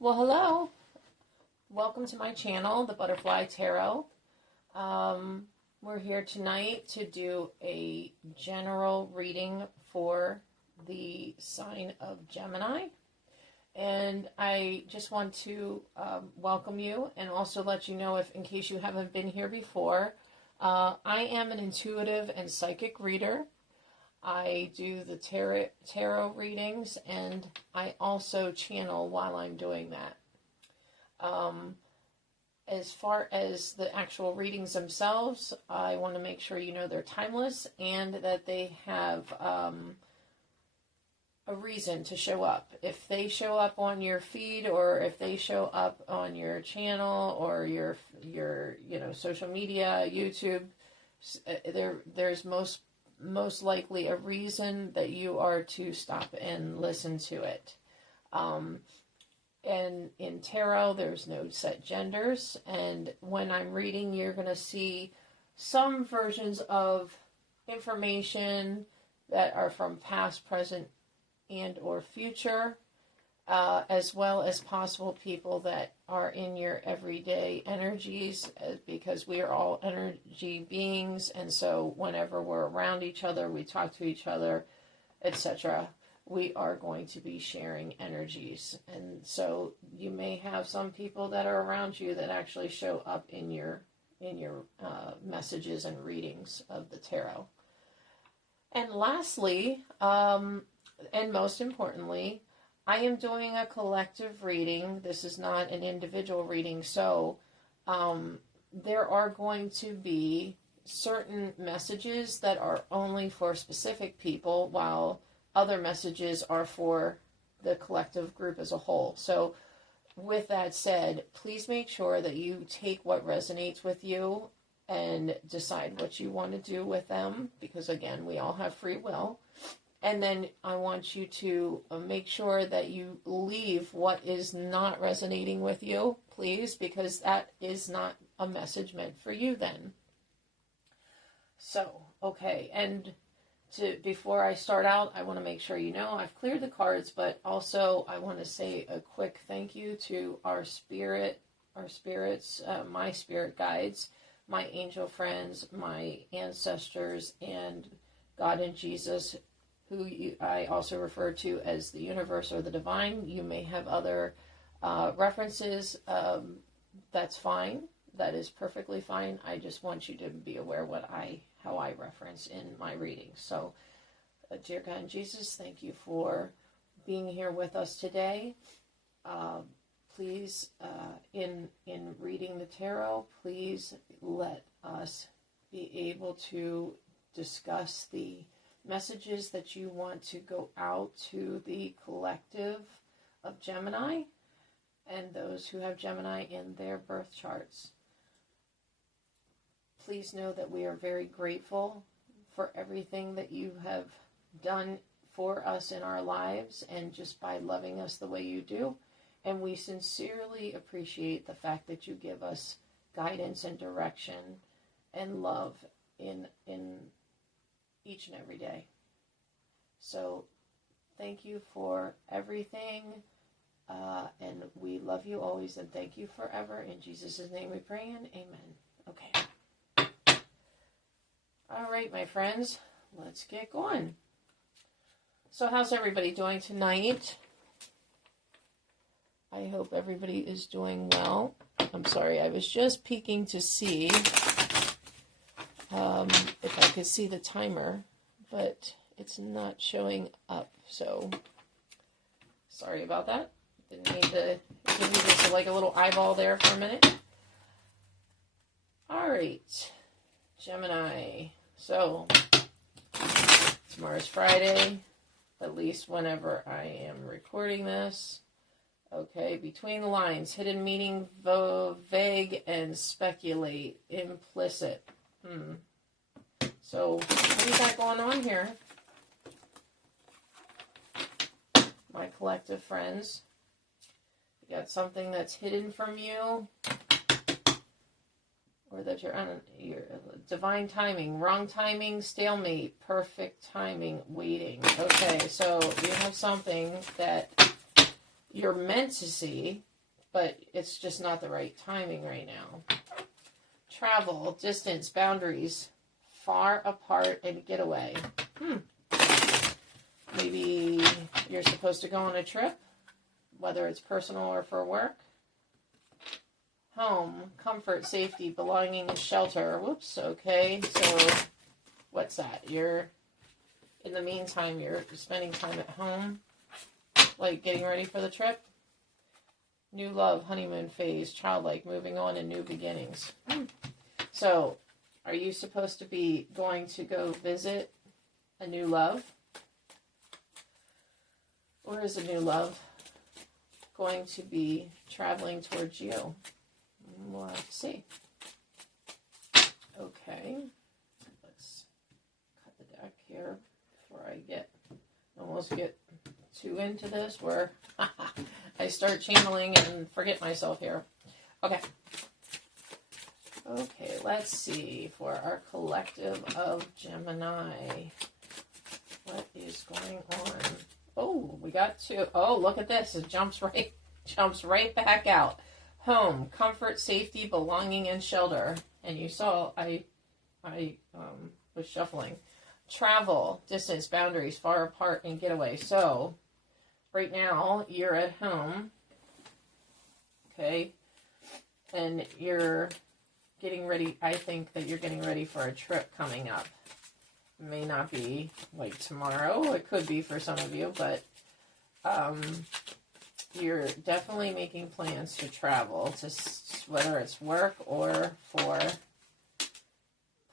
Well, hello. Welcome to my channel, The Butterfly Tarot. We're here tonight to do a general reading for the sign of Gemini. And I just want to welcome you and also let you know, if in case you haven't been here before, I am an intuitive and psychic reader. I do the tarot readings, and I also channel while I'm doing that. As far as the actual readings themselves, I want to make sure you know they're timeless and that they have a reason to show up. If they show up on your feed, or if they show up on your channel or your social media, YouTube, there's most likely a reason that you are to stop and listen to it. And in tarot, there's no set genders. And when I'm reading, you're going to see some versions of information that are from past, present, and or future, as well as possible people that are in your everyday energies, because we are all energy beings. And so whenever we're around each other, we talk to each other, etc., we are going to be sharing energies. And so you may have some people that are around you that actually show up in your messages and readings of the tarot. And lastly, and most importantly, I am doing a collective reading. This is not an individual reading. So there are going to be certain messages that are only for specific people, while other messages are for the collective group as a whole. So with that said, please make sure that you take what resonates with you and decide what you want to do with them, because again, we all have free will. And then I want you to make sure that you leave what is not resonating with you, please, because that is not a message meant for you then. So, okay, and before I start out, I want to make sure you know I've cleared the cards, but also I want to say a quick thank you to our spirits, my spirit guides, my angel friends, my ancestors, and God and Jesus, who I also refer to as the universe or the divine. You may have other references. That's fine. That is perfectly fine. I just want you to be aware how I reference in my readings. So, dear God and Jesus, thank you for being here with us today. Please, in reading the tarot, please let us be able to discuss the messages that you want to go out to the collective of Gemini and those who have Gemini in their birth charts. Please know that we are very grateful for everything that you have done for us in our lives, and just by loving us the way you do. And we sincerely appreciate the fact that you give us guidance and direction and love in each and every day. So thank you for everything, and we love you always, and thank you forever. In Jesus' name we pray, and amen. Okay. All right, my friends, let's get going. So how's everybody doing tonight? I hope everybody is doing well. I'm sorry, I was just peeking to see if I could see the timer, but it's not showing up, so sorry about that. Didn't need to give you just like a little eyeball there for a minute. All right, Gemini. So tomorrow's Friday, at least whenever I am recording this. Okay, between the lines, hidden meaning, vague, and speculate, implicit. So what do you got going on here, my collective friends? You got something that's hidden from you, or that you're on your divine timing, wrong timing, stalemate, perfect timing, waiting. Okay, so you have something that you're meant to see, but it's just not the right timing right now. Travel, distance, boundaries, far apart, and get away. Maybe you're supposed to go on a trip, whether it's personal or for work. Home, comfort, safety, belonging, and shelter. Whoops, okay. So what's that? In the meantime, you're spending time at home, like getting ready for the trip. New love, honeymoon phase, childlike, moving on, and new beginnings. So, are you supposed to be going to go visit a new love? Or is a new love going to be traveling towards you? We'll have to see. Okay. Let's cut the deck here before I almost get too into this where I start channeling and forget myself here. Okay. Okay, let's see for our collective of Gemini. What is going on? Oh, we got two. Oh, look at this. It jumps right back out. Home, comfort, safety, belonging, and shelter. And you saw I was shuffling. Travel, distance, boundaries, far apart, and get away. So, right now, you're at home. Okay. And you're getting ready. I think that you're getting ready for a trip coming up. It may not be like tomorrow. It could be for some of you, but you're definitely making plans to travel, to whether it's work or for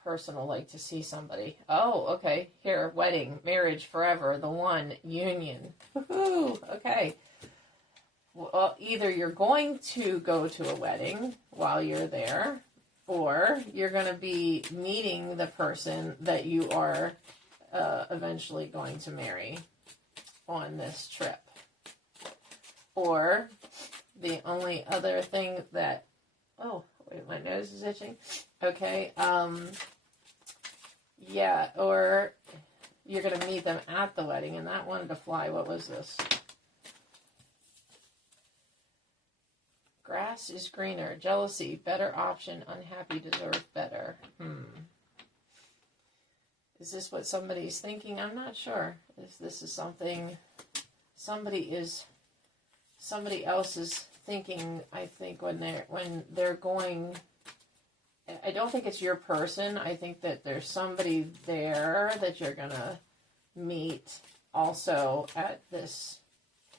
personal, like to see somebody. Oh, okay. Here, wedding, marriage, forever, the one, union. Woohoo! Okay. Well, either you're going to go to a wedding while you're there, or you're going to be meeting the person that you are eventually going to marry on this trip. Or the only other thing that... Oh, wait, my nose is itching. Okay. Yeah, or you're going to meet them at the wedding, and that wanted to fly. What was this? Grass is greener. Jealousy. Better option. Unhappy. Deserve better. Is this what somebody's thinking? I'm not sure. This is something somebody else is thinking, I think, when they're going. I don't think it's your person. I think that there's somebody there that you're going to meet also at this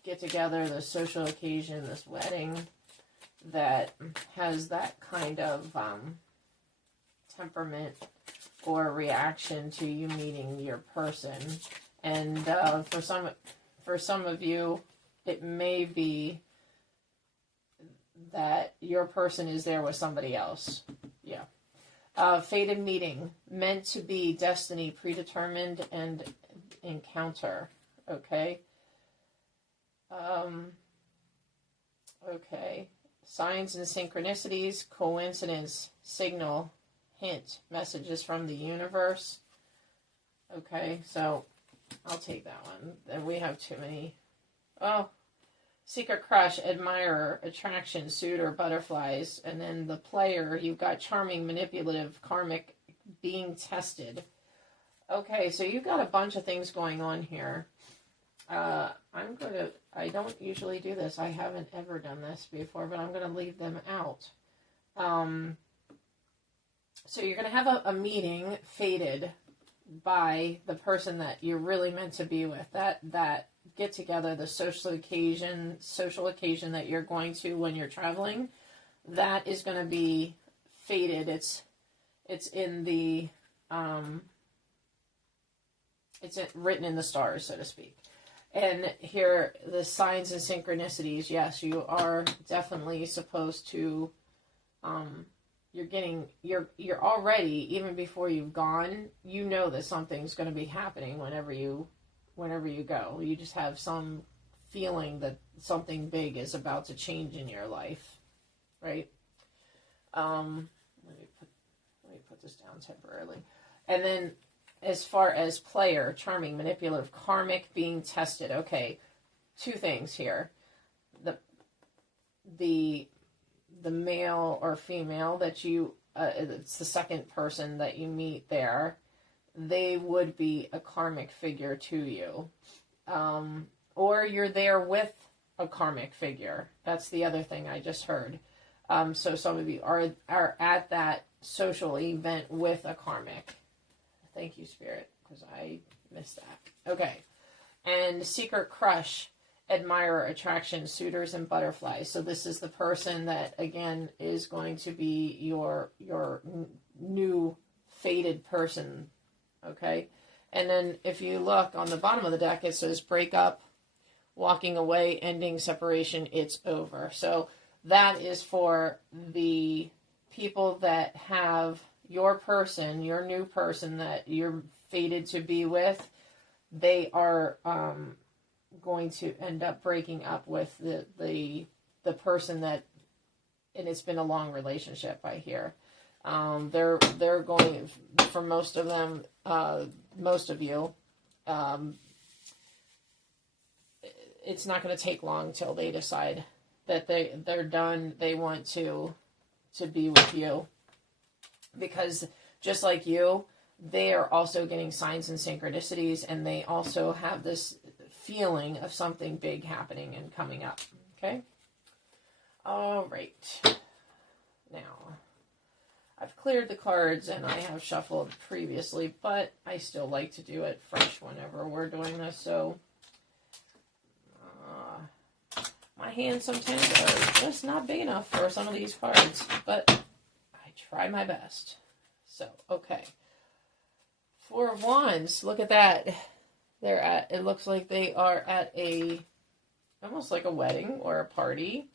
get-together, this social occasion, this wedding, that has that kind of temperament or reaction to you meeting your person. And for some of you, it may be that your person is there with somebody else. Yeah. Fated meeting. Meant to be, destiny, predetermined, and encounter. Okay. Okay. Signs and synchronicities. Coincidence. Signal. Hint. Messages from the universe. Okay. So, I'll take that one. Then we have too many. Oh. Secret crush, admirer, attraction, suitor, butterflies. And then the player, you've got charming, manipulative, karmic, being tested. Okay, so you've got a bunch of things going on here. I don't usually do this. I haven't ever done this before, but I'm going to leave them out. So you're going to have a meeting fated by the person that you're really meant to be with. That get together, the social occasion that you're going to when you're traveling, that is going to be fated. It's in the written in the stars, so to speak. And here, the signs and synchronicities. Yes, you are definitely supposed to. You're already, even before you've gone, you know that something's going to be happening whenever you go. You just have some feeling that something big is about to change in your life, right? Let me put this down temporarily. And then as far as player, charming, manipulative, karmic, being tested. Okay, two things here. the male or female that you, it's the second person that you meet there, they would be a karmic figure to you. Or you're there with a karmic figure. That's the other thing I just heard. So some of you are at that social event with a karmic. Thank you, Spirit, because I missed that. Okay. And secret crush, admirer, attraction, suitors, and butterflies. So this is the person that, again, is going to be your new fated person. Okay. And then if you look on the bottom of the deck, it says break up, walking away, ending, separation, it's over. So that is for the people that have your person, your new person that you're fated to be with. They are going to end up breaking up with the person that, and it's been a long relationship, I hear. They're going, for most of them, most of you, it's not going to take long till they decide that they're done. They want to be with you, because just like you, they are also getting signs and synchronicities, and they also have this feeling of something big happening and coming up. Okay. All right. Now, I've cleared the cards and I have shuffled previously, but I still like to do it fresh whenever we're doing this. So my hands sometimes are just not big enough for some of these cards, but I try my best. So, okay. Four of Wands, look at that. It looks like they are at almost like a wedding or a party,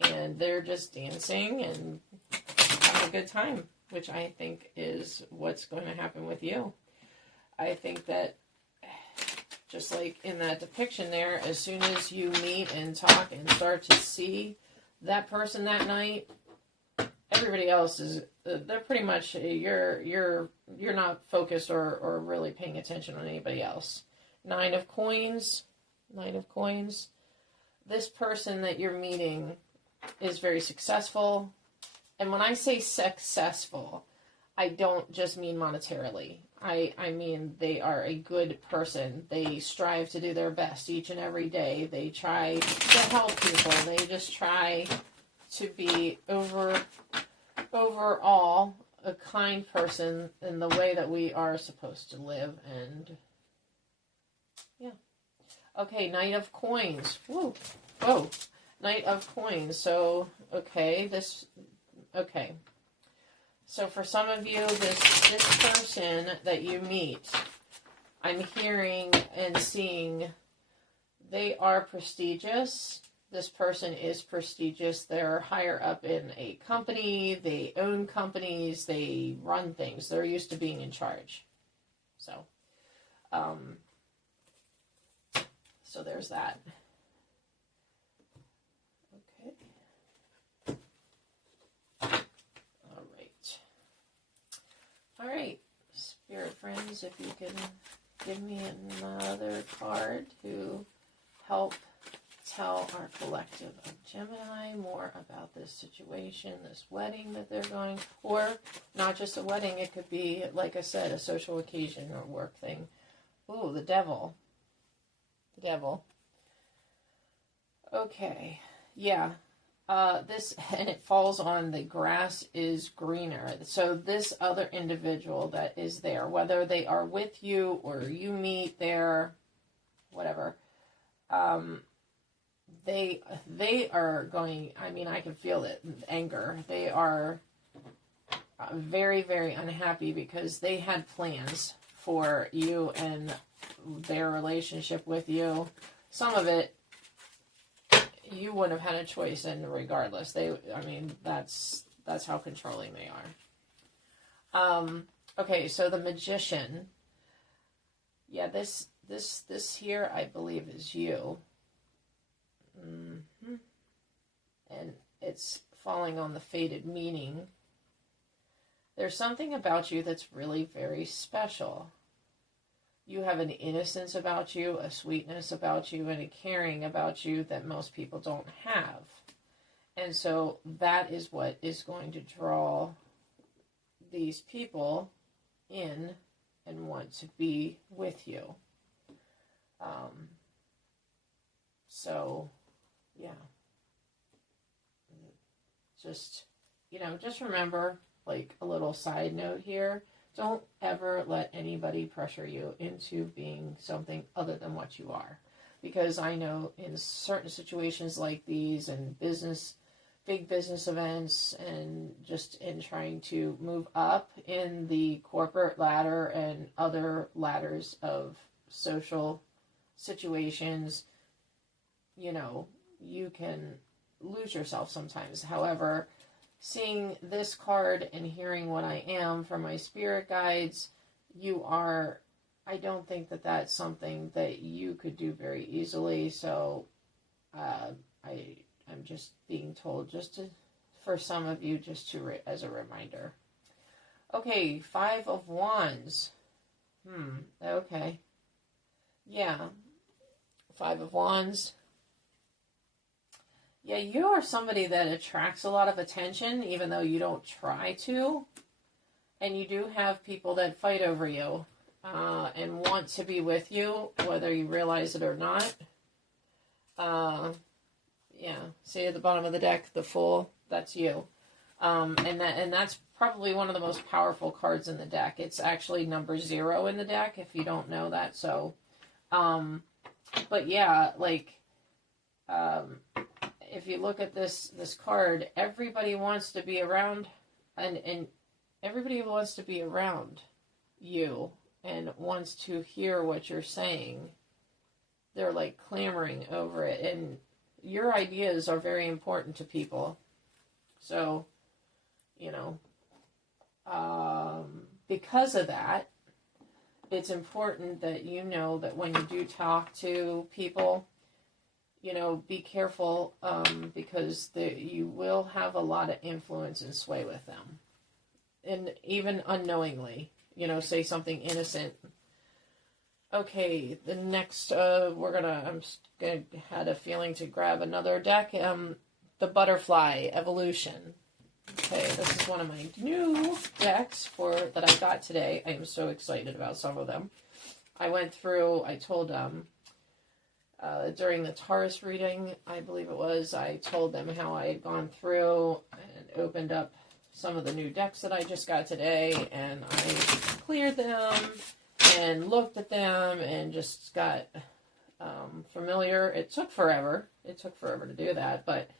and they're just dancing and having a good time, which I think is what's going to happen with you. I think that, just like in that depiction there, as soon as you meet and talk and start to see that person that night, everybody else is, they're pretty much, you're not focused or really paying attention on anybody else. Nine of Coins. This person that you're meeting is very successful. And when I say successful, I don't just mean monetarily. I mean they are a good person. They strive to do their best each and every day. They try to help people. They just try to be overall a kind person in the way that we are supposed to live. And yeah. Okay, Knight of Coins. Woo. Whoa. Knight of Coins. So, okay, okay. So for some of you, this person that you meet, I'm hearing and seeing they are prestigious. This person is prestigious. They're higher up in a company. They own companies. They run things. They're used to being in charge. So, so there's that. Okay. All right, Spirit friends, if you can give me another card to help tell our collective of Gemini more about this situation, this wedding that they're going, or not just a wedding, it could be, like I said, a social occasion or work thing. Ooh, the Devil. The Devil. Okay, yeah. This, and it falls on the grass is greener. So this other individual that is there, whether they are with you or you meet there, whatever, they are going, I mean, I can feel it, anger. They are very, very unhappy because they had plans for you and their relationship with you. Some of it, you wouldn't have had a choice in regardless. That's how controlling they are. Okay, so the Magician. Yeah, this here, I believe, is you. Mm-hmm. And it's falling on the fated meaning. There's something about you that's really very special. You have an innocence about you, a sweetness about you, and a caring about you that most people don't have. And so that is what is going to draw these people in and want to be with you. So, yeah. Just, just remember, like a little side note here, don't ever let anybody pressure you into being something other than what you are. Because I know in certain situations like these and big business events and just in trying to move up in the corporate ladder and other ladders of social situations, you can lose yourself sometimes. However, seeing this card and hearing what I am from my spirit guides, I don't think that that's something that you could do very easily. So I'm just being told for some of you, as a reminder. Okay, 5 of Wands. Okay. Yeah. 5 of Wands. Yeah, you are somebody that attracts a lot of attention, even though you don't try to. And you do have people that fight over you and want to be with you, whether you realize it or not. Yeah, see at the bottom of the deck, the Fool, that's you. And that's probably one of the most powerful cards in the deck. It's actually number 0 in the deck, if you don't know that. So, but yeah, if you look at this card, everybody wants to be around, and everybody wants to be around you and wants to hear what you're saying. They're like clamoring over it, and your ideas are very important to people. So, because of that, it's important that you know that when you do talk to people, be careful, because you will have a lot of influence and sway with them. And even unknowingly, say something innocent. Okay, the next, had a feeling to grab another deck, the Butterfly Evolution. Okay, this is one of my new decks that I got today. I am so excited about some of them. I told during the Taurus reading, I believe it was, I told them how I had gone through and opened up some of the new decks that I just got today, and I cleared them and looked at them and just got familiar. It took forever. To do that, but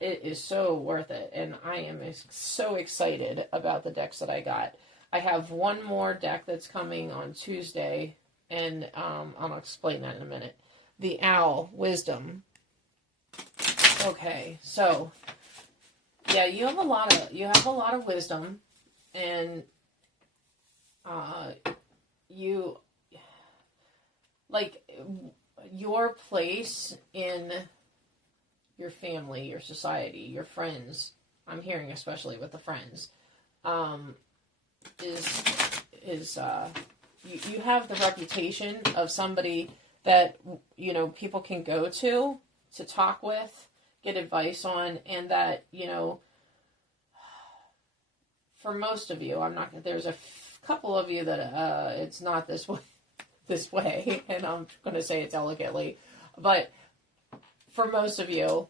it is so worth it, and I am so excited about the decks that I got. I have one more deck that's coming on Tuesday, and I'll explain that in a minute. The Owl Wisdom. Okay, so yeah, you have a lot of wisdom, and you your place in your family, your society, your friends. I'm hearing especially with the friends, is you have the reputation of somebody that people can go to talk with, get advice on, and that for most of you, there's a couple of you that it's not this way, and I'm going to say it delicately, but for most of you,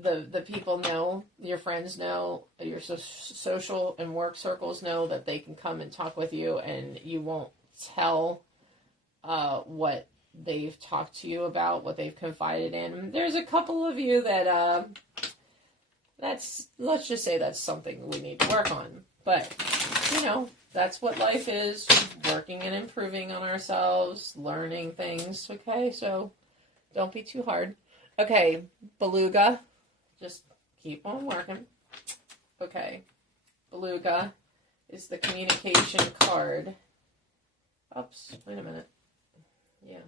the people know, your friends know, your social and work circles know that they can come and talk with you, and you won't tell what they've talked to you about, what they've confided in. There's a couple of you that let's just say that's something we need to work on. But that's what life is, working and improving on ourselves, learning things. Okay, so don't be too hard. Okay, Beluga, just keep on working. Okay, Beluga is the communication card. Oops, wait a minute. Yeah.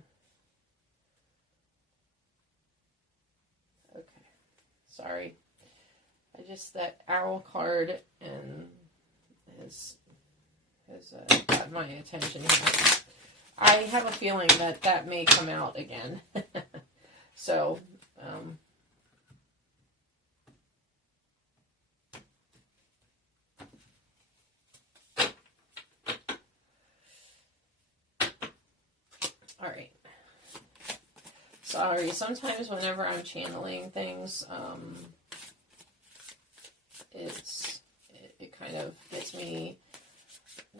Okay, sorry. That owl card and has got my attention here. I have a feeling that may come out again. So, All right. Sorry, sometimes whenever I'm channeling things, it kind of gets me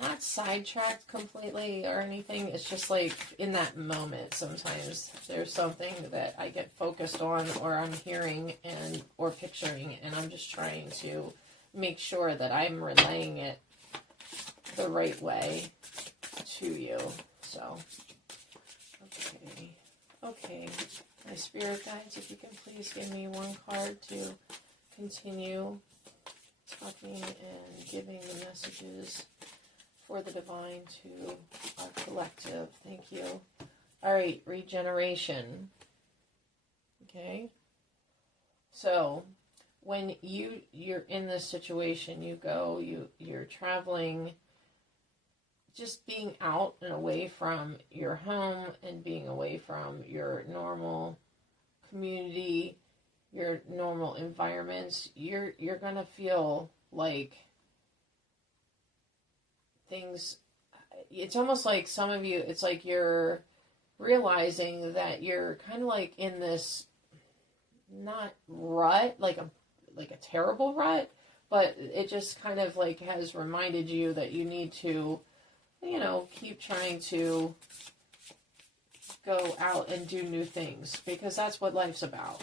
not sidetracked completely or anything. It's just like in that moment, sometimes there's something that I get focused on, or I'm hearing or picturing, and I'm just trying to make sure that I'm relaying it the right way to you. So, okay. My spirit guides, if you can please give me one card to continue talking and giving the messages for the divine to our collective. Thank you. All right, regeneration. Okay. So when you're in this situation, you're traveling, just being out and away from your home and being away from your normal community, your normal environments, you're going to feel like things, it's almost like some of you, it's like you're realizing that you're kind of like in this, not rut, like a terrible rut, but it just kind of like has reminded you that you need to, keep trying to go out and do new things, because that's what life's about,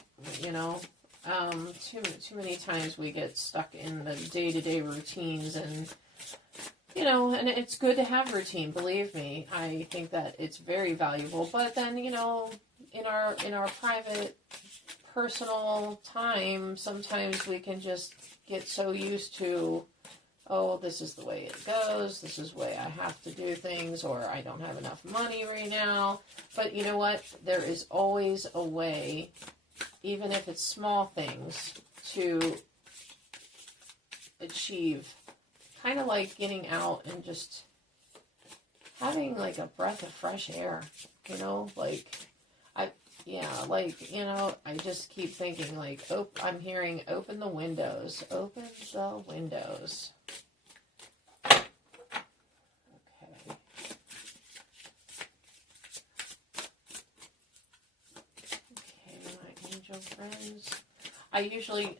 Too many times we get stuck in the day-to-day routines, and and it's good to have routine, believe me. I think that it's very valuable, but then, in our private, personal time, sometimes we can just get so used to, oh, this is the way it goes, this is the way I have to do things, or I don't have enough money right now. But you know what? There is always a way, even if it's small things, to achieve. Kind of like getting out and just having like a breath of fresh air, I just keep thinking like, I'm hearing open the windows, open the windows. Okay. Okay, my angel friends. I usually,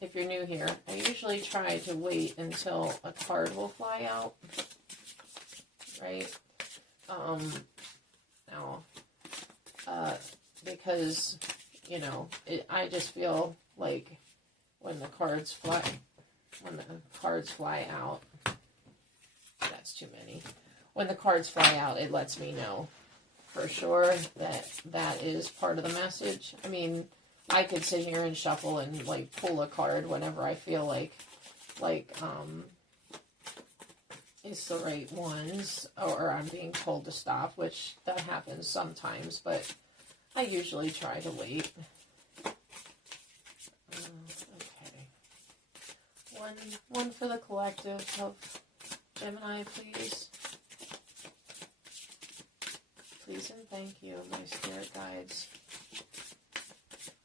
if you're new here, I usually try to wait until a card will fly out, right? Because, I just feel like when the cards fly out, that's too many. When the cards fly out, it lets me know for sure that is part of the message. I mean, I could sit here and shuffle and like pull a card whenever I feel like it's the right ones, or I'm being told to stop, which that happens sometimes, but I usually try to wait. Okay. One for the collective of Gemini, please. Please and thank you, my spirit guides.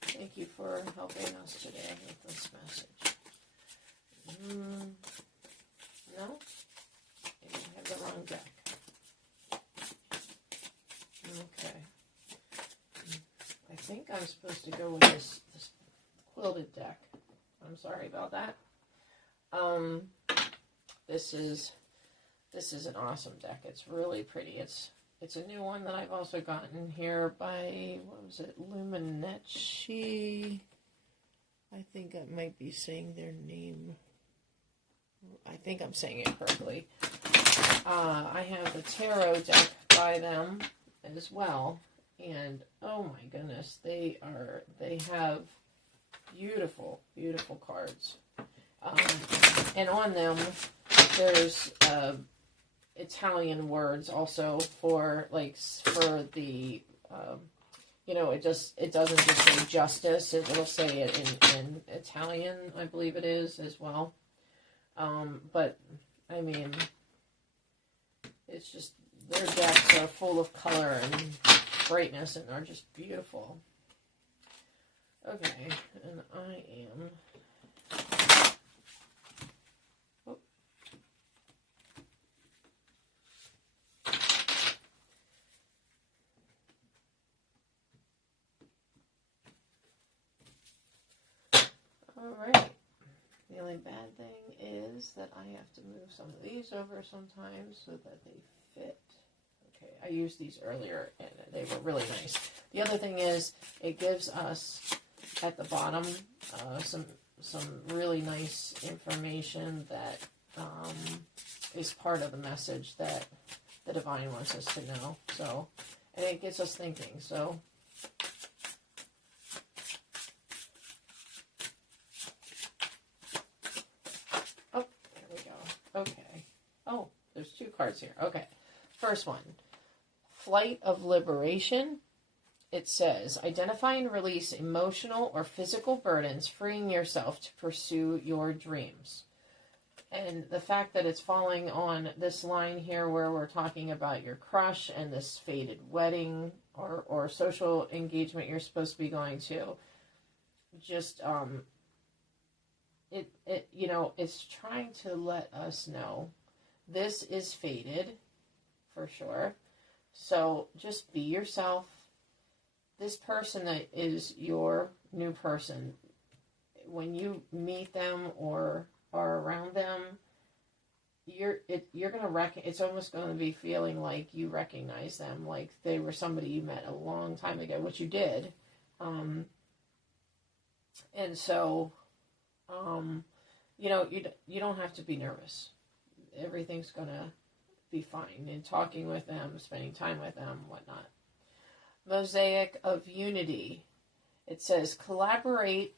Thank you for helping us today with this message. No? I have the wrong deck. Okay. I think I'm supposed to go with this quilted deck. I'm sorry about that. This is an awesome deck. It's really pretty. It's a new one that I've also gotten here by, what was it, Luminecci. I think I might be saying their name. I think I'm saying it correctly. I have the tarot deck by them as well. And oh my goodness, they have beautiful, beautiful cards. And on them, there's Italian words also for the it doesn't just say justice, it'll say it in Italian, I believe it is as well. But I mean, it's just, their decks are full of color and brightness and are just beautiful. Okay, and I am All right. The only bad thing is that I have to move some of these over sometimes so that they fit. Okay, I used these earlier and they were really nice. The other thing is it gives us at the bottom some really nice information that is part of the message that the divine wants us to know. So, and it gets us thinking. So, oh, there we go. Okay. Oh, there's 2 cards here. Okay. First one, Flight of Liberation. It says, identify and release emotional or physical burdens, freeing yourself to pursue your dreams. And the fact that it's falling on this line here where we're talking about your crush and this fated wedding or social engagement you're supposed to be going to, just, it's trying to let us know this is fated, for sure. So just be yourself. This person that is your new person, when you meet them or are around them, you're gonna it's almost going to be feeling like you recognize them, like they were somebody you met a long time ago, which you did, and so, you don't have to be nervous. Everything's gonna be fine. And talking with them, spending time with them, whatnot. Mosaic of Unity. It says collaborate.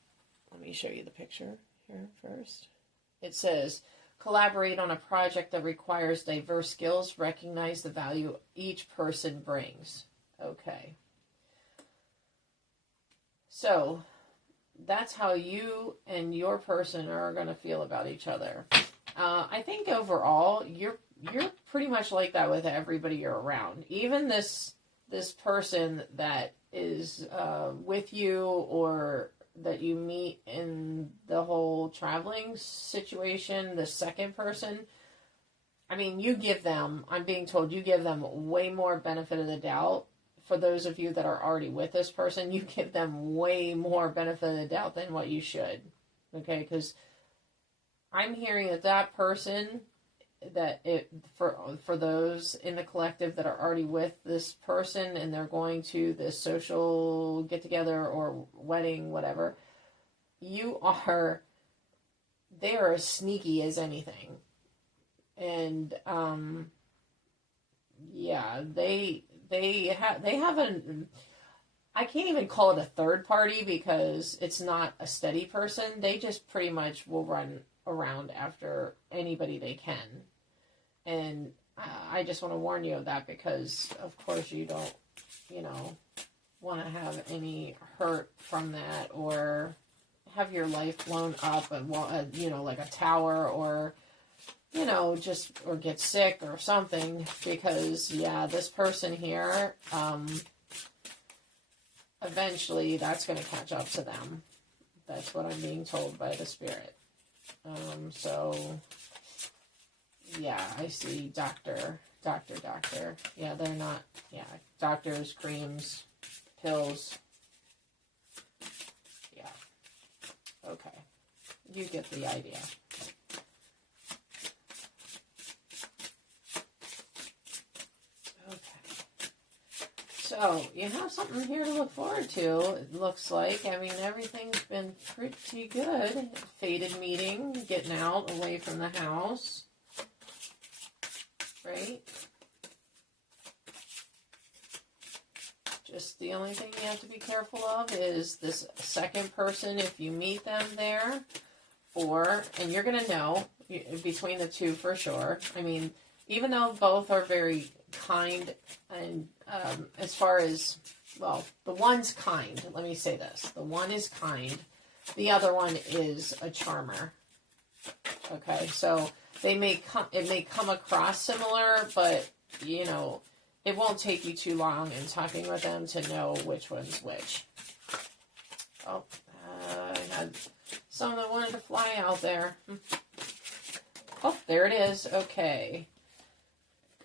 Let me show you the picture here first. It says collaborate on a project that requires diverse skills. Recognize the value each person brings. Okay. So that's how you and your person are going to feel about each other. I think overall you're pretty much like that with everybody you're around. Even this person that is with you or that you meet in the whole traveling situation, the second person, I mean, I'm being told you give them way more benefit of the doubt. For those of you that are already with this person, you give them way more benefit of the doubt than what you should. Okay, because I'm hearing that person, for those in the collective that are already with this person and they're going to this social get together or wedding, whatever, they are as sneaky as anything. And they have I can't even call it a third party because it's not a steady person. They just pretty much will run around after anybody they can. And I just want to warn you of that because, of course, you don't, want to have any hurt from that or have your life blown up, like a tower or, or get sick or something because, this person here, eventually that's going to catch up to them. That's what I'm being told by the spirit. I see doctor. Yeah, they're not, doctors, creams, pills. Yeah. Okay. You get the idea. So, you have something here to look forward to, it looks like. I mean, everything's been pretty good. Fated meeting, getting out, away from the house. Right? Just the only thing you have to be careful of is this second person, if you meet them there, and you're going to know between the two for sure. I mean, even though both are very kind and as far as, the one's kind, let me say this. The one is kind. The other one is a charmer. Okay, so it may come across similar, but, it won't take you too long in talking with them to know which one's which. Oh, I had some that wanted to fly out there. Oh, there it is. Okay.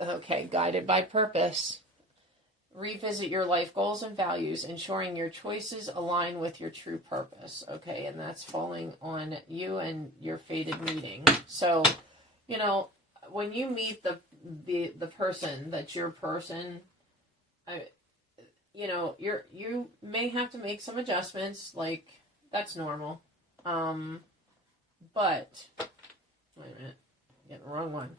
Okay, guided by purpose. revisit your life goals and values, ensuring your choices align with your true purpose. Okay, and that's falling on you and your fated meeting. So, you know, when you meet the person that's your person, you know, you may have to make some adjustments. Like, that's normal. But wait a minute, I'm getting the wrong one.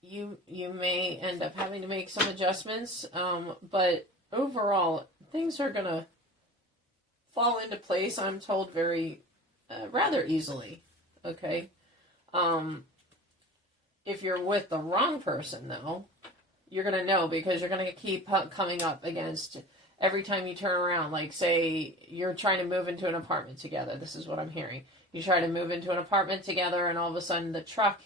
You may end up having to make some adjustments, but overall, things are gonna fall into place, I'm told, very rather easily. Okay. If you're with the wrong person, though, you're gonna know, because you're gonna keep coming up against every time you turn around. Like, say you're trying to move into an apartment together. This is what I'm hearing. You try to move into an apartment together, and all of a sudden the truck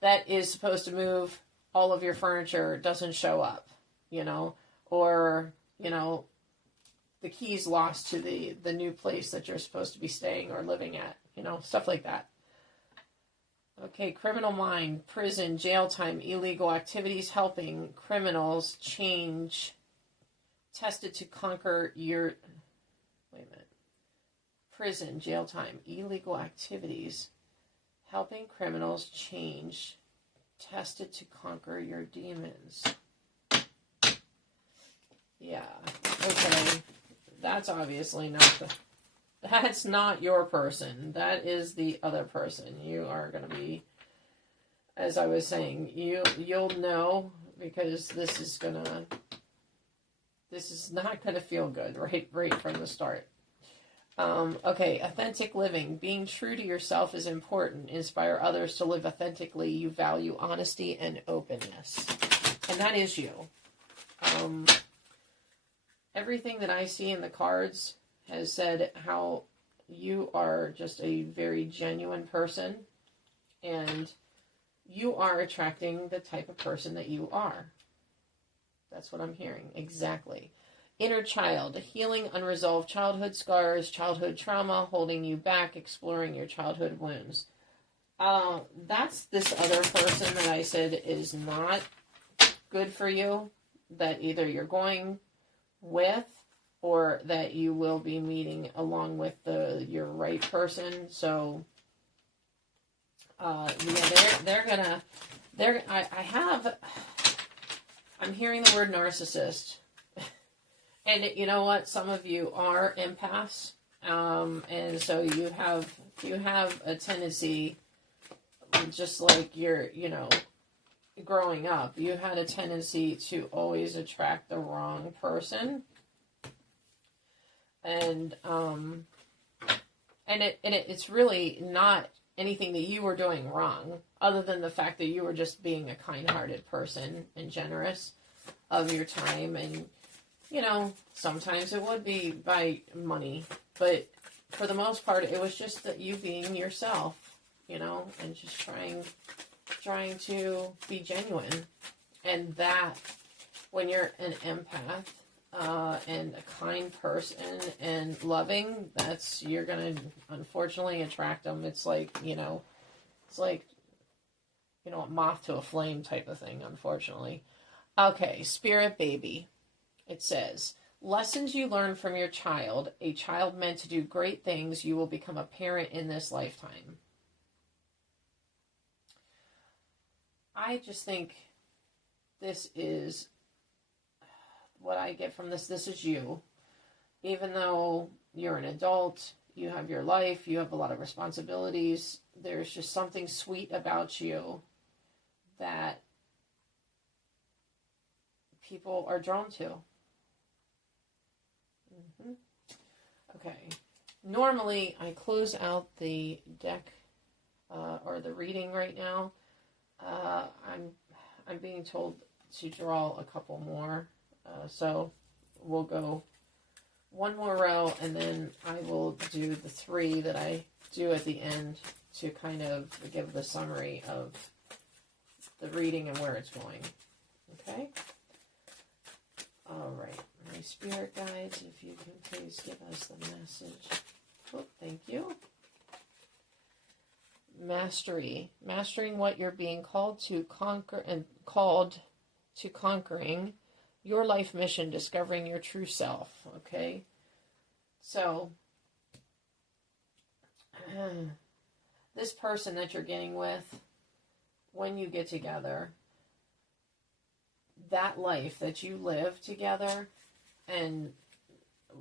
that is supposed to move all of your furniture doesn't show up, you know, or, you know, the keys lost to the new place that you're supposed to be staying or living at, you know, stuff like that. Okay, criminal mind, prison, jail time, illegal activities, helping criminals change, tested to conquer your, wait a minute, prison, jail time, illegal activities, helping criminals change, tested to conquer your demons. Yeah, okay, that's obviously not that's not your person. That is the other person. You are going to be, as I was saying, you'll know, because this is not going to feel good right from the start. Okay, authentic living. Being true to yourself is important. Inspire others to live authentically. You value honesty and openness. And that is you. Everything that I see in the cards has said how you are just a very genuine person, and you are attracting the type of person that you are. That's what I'm hearing. Exactly. Inner child, healing unresolved childhood scars, childhood trauma, holding you back, exploring your childhood wounds. That's this other person that I said is not good for you, that either you're going with or that you will be meeting along with your right person. So, yeah, I'm hearing the word narcissist. And you know what? Some of you are empaths. And so you have a tendency, just like you're, you know, growing up, you had a tendency to always attract the wrong person. And it's really not anything that you were doing wrong, other than the fact that you were just being a kind-hearted person and generous of your time. And, you know, sometimes it would be by money, but for the most part, it was just that you being yourself, you know, and just trying to be genuine. And that, when you're an empath, and a kind person and loving, you're gonna unfortunately attract them. It's like, you know, a moth to a flame type of thing, unfortunately. Okay, spirit baby. It says, lessons you learn from your child, a child meant to do great things, you will become a parent in this lifetime. I just think this is what I get from this. This is you. Even though you're an adult, you have your life, you have a lot of responsibilities, there's just something sweet about you that people are drawn to. Okay. Normally, I close out the deck or the reading right now. I'm being told to draw a couple more. So we'll go one more row, and then I will do the 3 that I do at the end to kind of give the summary of the reading and where it's going. Okay? All right. My spirit guides, if you can please give us the message. Oh, thank you. mastery, mastering what you're being called to conquer and called to conquering your life mission, discovering your true self. Okay, so this person that you're getting with, when you get together, that life that you live together, and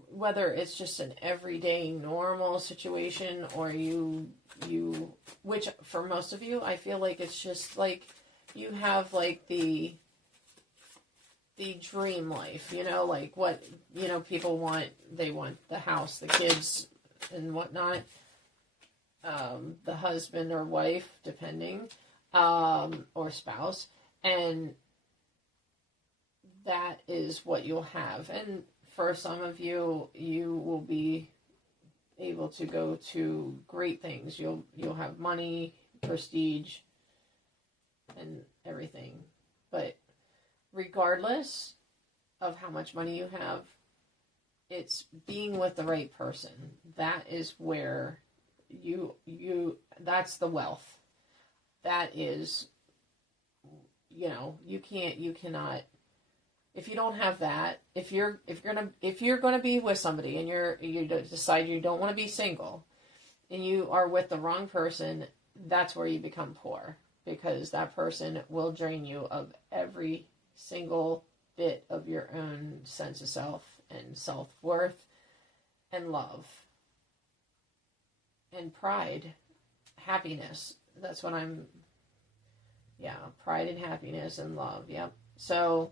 whether it's just an everyday normal situation or you which for most of you, I feel like it's just like you have like the dream life, you know, like what, you know, people want. They want the house, the kids and whatnot, the husband or wife, depending, or spouse, and that is what you'll have. And for some of you, you will be able to go to great things. You'll have money, prestige, and everything. But regardless of how much money you have, it's being with the right person. That is where you that's the wealth. That is, you know, you cannot, if you don't have that, if you're gonna be with somebody and you decide you don't want to be single, and you are with the wrong person, that's where you become poor, because that person will drain you of every single bit of your own sense of self and self-worth and love and pride, happiness. That's what pride and happiness and love. Yep. So,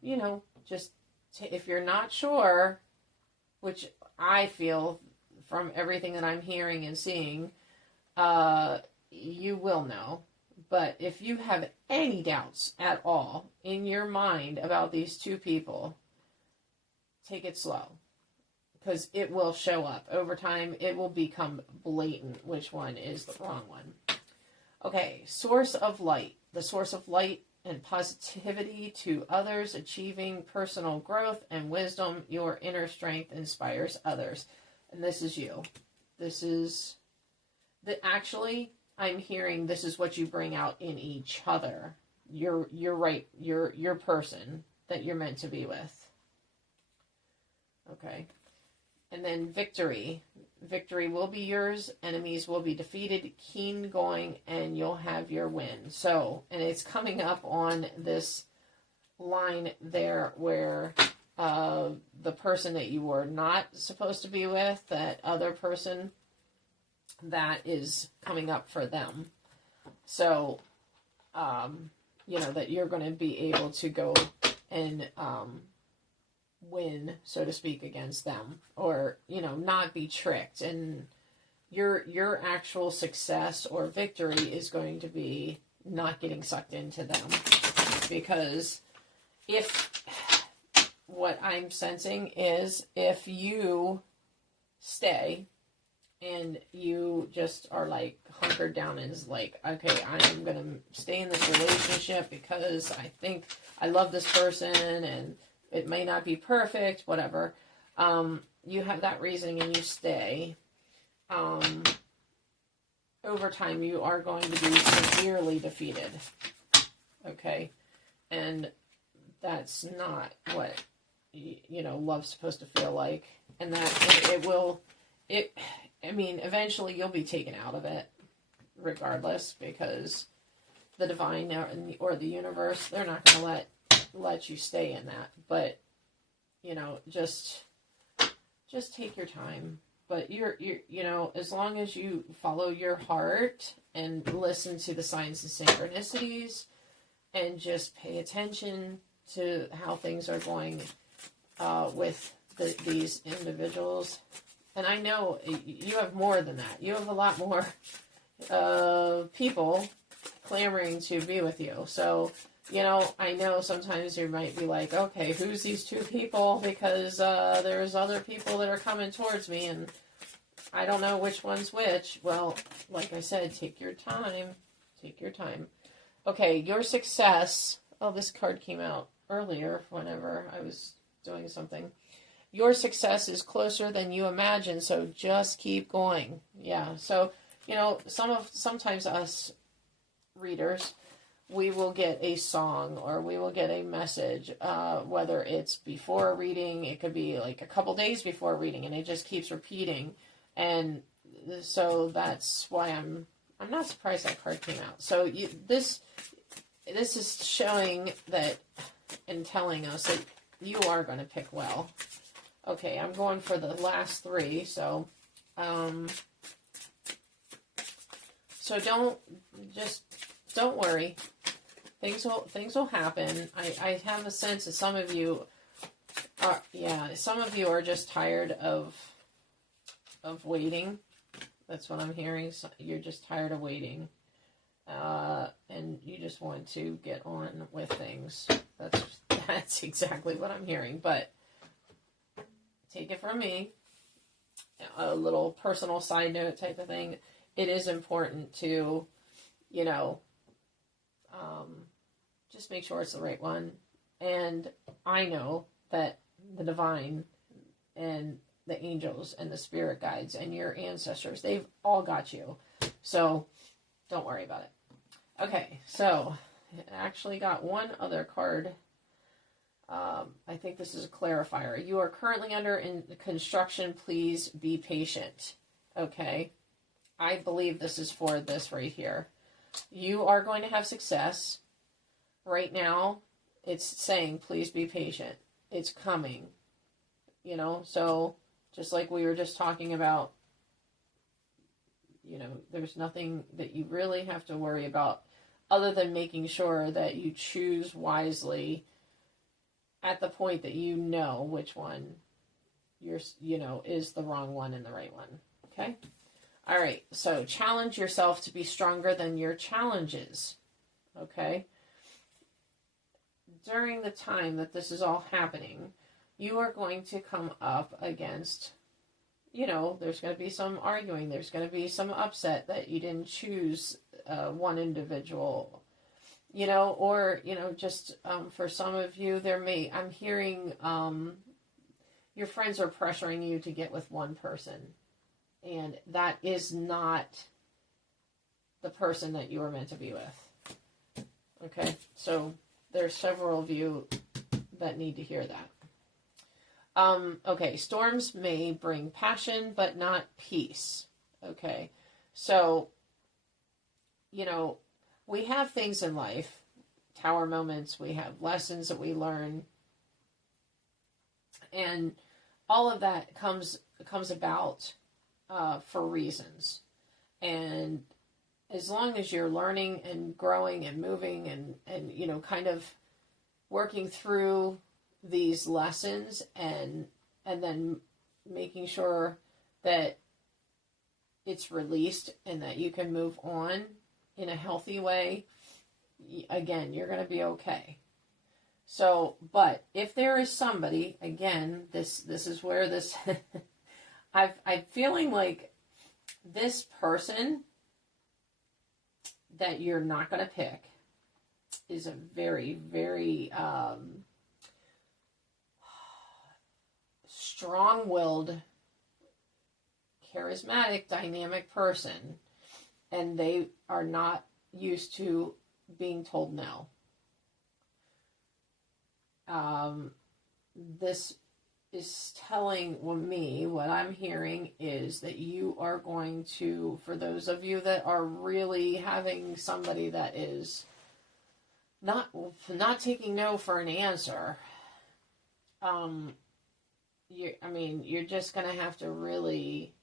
you know, just if you're not sure, which I feel from everything that I'm hearing and seeing, you will know. But if you have any doubts at all in your mind about these two people, take it slow, because it will show up. Over time, it will become blatant which one is the wrong one. Okay, source of light. The source of light and positivity to others, achieving personal growth and wisdom. Your inner strength inspires others. And this is you. This is actually, I'm hearing this is what you bring out in each other. You're right. Your person that you're meant to be with. Okay. And then victory. Victory will be yours. Enemies will be defeated. Keen going, and you'll have your win. So, and it's coming up on this line there where the person that you were not supposed to be with, that other person, that is coming up for them. So, you know, that you're going to be able to go and win, so to speak, against them, or, you know, not be tricked. And your actual success or victory is going to be not getting sucked into them, because what I'm sensing is if you stay and you just are like hunkered down and is like, okay, I'm going to stay in this relationship because I think I love this person and it may not be perfect, whatever. You have that reasoning and you stay. Over time, you are going to be severely defeated. Okay? And that's not what, you know, love's supposed to feel like. And that eventually you'll be taken out of it, regardless, because the divine or the universe, they're not going to let you stay in that. But, you know, just take your time. But you know, as long as you follow your heart and listen to the signs and synchronicities and just pay attention to how things are going with these individuals. And I know you have more than that. You have a lot more people clamoring to be with you. So, you know, I know sometimes you might be like, okay, who's these two people? Because there's other people that are coming towards me, and I don't know which one's which. Well, like I said, take your time. Take your time. Okay, your success. Oh, this card came out earlier whenever I was doing something. Your success is closer than you imagine, so just keep going. Yeah, so you know, sometimes us readers, we will get a song or we will get a message, whether it's before a reading, it could be like a couple days before a reading, and it just keeps repeating. And so that's why I'm not surprised that card came out. So this is showing that and telling us that you are going to pick well. Okay, I'm going for the last three. So don't worry. Things will happen. I have a sense that some of you are just tired of waiting. That's what I'm hearing. So you're just tired of waiting. And you just want to get on with things. That's exactly what I'm hearing. But take it from me, a little personal side note type of thing. It is important to, you know, just make sure it's the right one. And I know that the divine and the angels and the spirit guides and your ancestors, they've all got you. So don't worry about it. Okay, so I actually got one other card. I think this is a clarifier. You are currently under construction. Please be patient. Okay. I believe this is for this right here. You are going to have success. Right now, it's saying, please be patient. It's coming. You know, so just like we were just talking about, you know, there's nothing that you really have to worry about other than making sure that you choose wisely at the point that you know which one is the wrong one and the right one. Okay? All right. So challenge yourself to be stronger than your challenges. Okay? During the time that this is all happening, you are going to come up against, you know, there's going to be some arguing. There's going to be some upset that you didn't choose one individual, you know, or, you know, just for some of you, I'm hearing your friends are pressuring you to get with one person. And that is not the person that you were meant to be with. Okay, so there's several of you that need to hear that. Okay, storms may bring passion, but not peace. Okay, so, you know, we have things in life, tower moments, we have lessons that we learn, and all of that comes about for reasons. And as long as you're learning and growing and moving and you know, kind of working through these lessons and then making sure that it's released and that you can move on in a healthy way, again, you're going to be okay. So, but if there is somebody, again, this is where this, I'm feeling like this person that you're not going to pick is a very, very strong-willed, charismatic, dynamic person, and they are not used to being told no. This is telling me, what I'm hearing is that you are going to, for those of you that are really having somebody that is not taking no for an answer, you're just going to have to really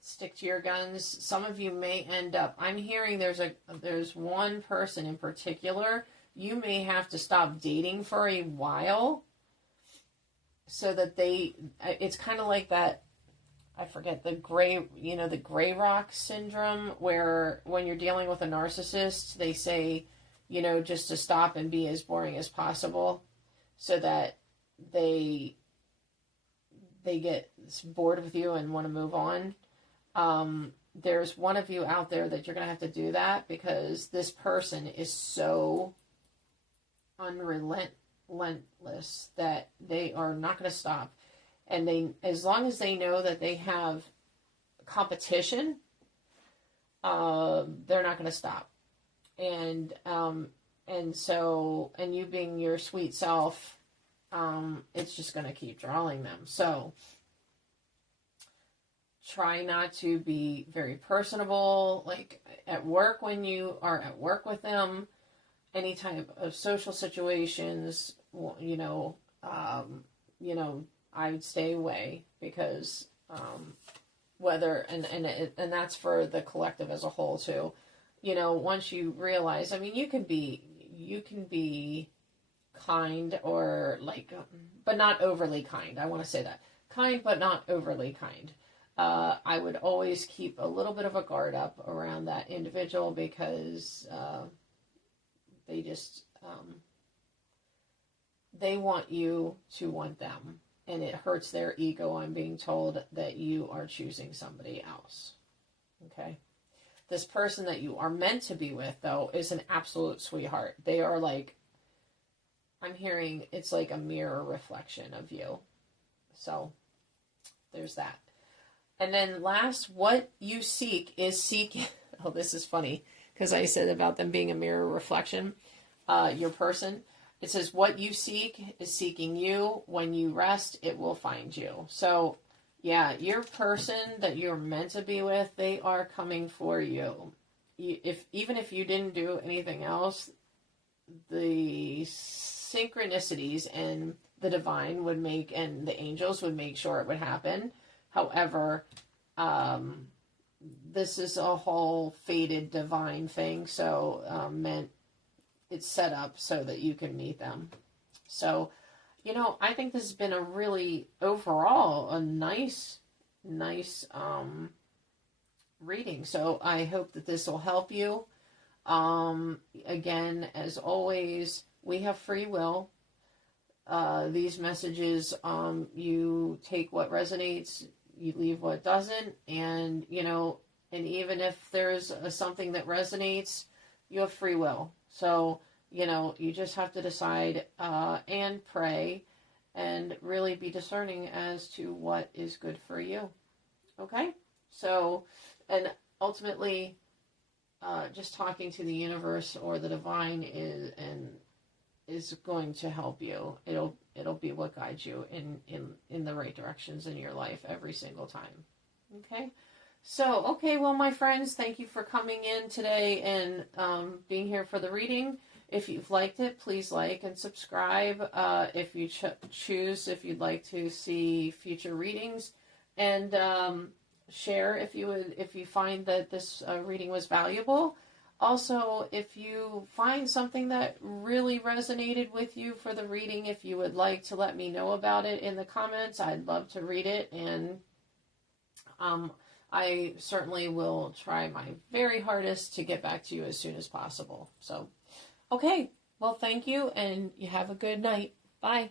stick to your guns. Some of you may end up, I'm hearing there's one person in particular, you may have to stop dating for a while so that it's kind of like that, I forget, the gray rock syndrome, where when you're dealing with a narcissist, they say, you know, just to stop and be as boring as possible so that they get bored with you and want to move on. There's one of you out there that you're going to have to do that, because this person is so unrelentless that they are not going to stop. And as long as they know that they have competition, they're not going to stop. And you being your sweet self, it's just going to keep drawing them. So try not to be very personable, like at work when you are at work with them, any type of social situations, I would stay away, because and that's for the collective as a whole too. Once you realize, I mean, you can be kind, or but not overly kind. I want to say that. Kind, but not overly kind. I would always keep a little bit of a guard up around that individual, because they just, they want you to want them. And it hurts their ego, I'm being told, that you are choosing somebody else. Okay? This person that you are meant to be with, though, is an absolute sweetheart. They are like, I'm hearing, it's like a mirror reflection of you. So, there's that. And then last, what you seek is seeking. Oh, this is funny, because I said about them being a mirror reflection. Your person. It says, what you seek is seeking you. When you rest, it will find you. So, yeah, your person that you're meant to be with, they are coming for you. Even if you didn't do anything else, the synchronicities and the divine would make, and the angels would make sure it would happen. However, this is a whole fated divine thing, so it's set up so that you can meet them. So, I think this has been a really, overall, a nice reading. So I hope that this will help you. Again, as always, we have free will. These messages, you take what resonates, you leave what doesn't, and even if there's something that resonates, you have free will. So, you just have to decide and pray and really be discerning as to what is good for you. Okay? So, and ultimately, just talking to the universe or the divine is going to help you. It'll be what guides you in the right directions in your life every single time. Okay? So, okay, well, my friends, thank you for coming in today and being here for the reading. If you've liked it, please like and subscribe. If you choose, if you'd like to see future readings, and share if you find that this reading was valuable. Also, if you find something that really resonated with you for the reading, if you would like to let me know about it in the comments, I'd love to read it, and I certainly will try my very hardest to get back to you as soon as possible. So, okay, well, thank you, and you have a good night. Bye.